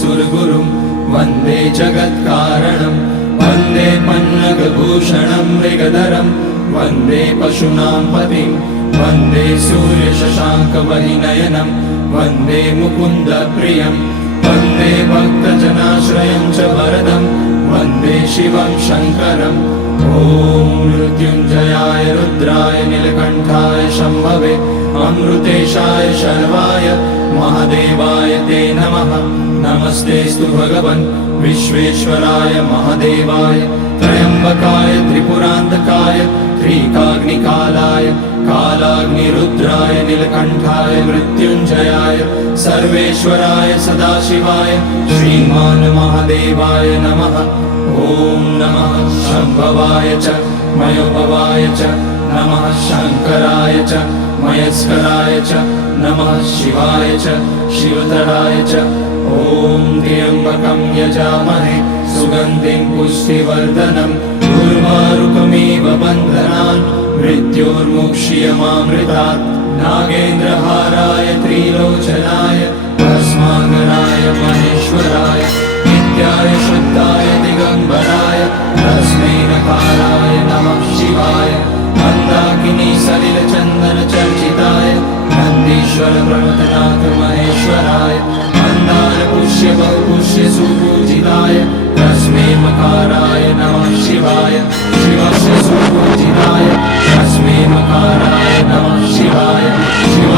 सुरगुरुं वन्दे जगत्कारणं वन्दे पन्नगभूषणं मृगधरं वन्दे पशूनां पतिं वन्दे सूर्यशशाङ्कवलिनयनं वन्दे मुकुन्दप्रियं वन्दे भक्तजनाश्रयं च वरदं वन्दे शिवं शङ्करम् ॐ मृत्युञ्जयाय रुद्राय नीलकण्ठाय शम्भवे अमृतेशाय शर्वाय महादेवाय ते नमः। नमस्तेस्तु भगवन् विश्वेश्वराय महादेवाय त्र्यम्बकाय त्रिपुरान्तकाय त्रिकाग्निकालाय कालाग्निरुद्राय नीलकण्ठाय मृत्युञ्जयाय सर्वेश्वराय सदाशिवाय श्रीमान् महादेवाय नमः। ॐ नमः शम्भवाय च मयोभवाय च नमः शङ्कराय च मयस्कराय च नमः शिवाय च शिवतराय च ॐ त्र्यम्बकं यजामहे सुगन्धिं पुष्टिवर्धनम् उर्वारुकमिव बन्धनान् मृत्योर्मुक्ष्यमामृतात् नागेन्द्रहाराय त्रिलोचनाय भस्माङ्गनाय महेश्वराय नित्याय शुद्धाय दिगम्बराय तस्मै नकाराय नमः शिवाय मन्दाकिनी सलिलचन्दनचर्चिताय नन्दीश्वर प्रमथनाथ महेश्वराय मन्दारपुष्य बहुपुष्य सुपूजिताय तस्मै मकाराय नमः शिवाय शिवस्य सुपूजिताय तस्मै मकाराय नमः शिवाय शिव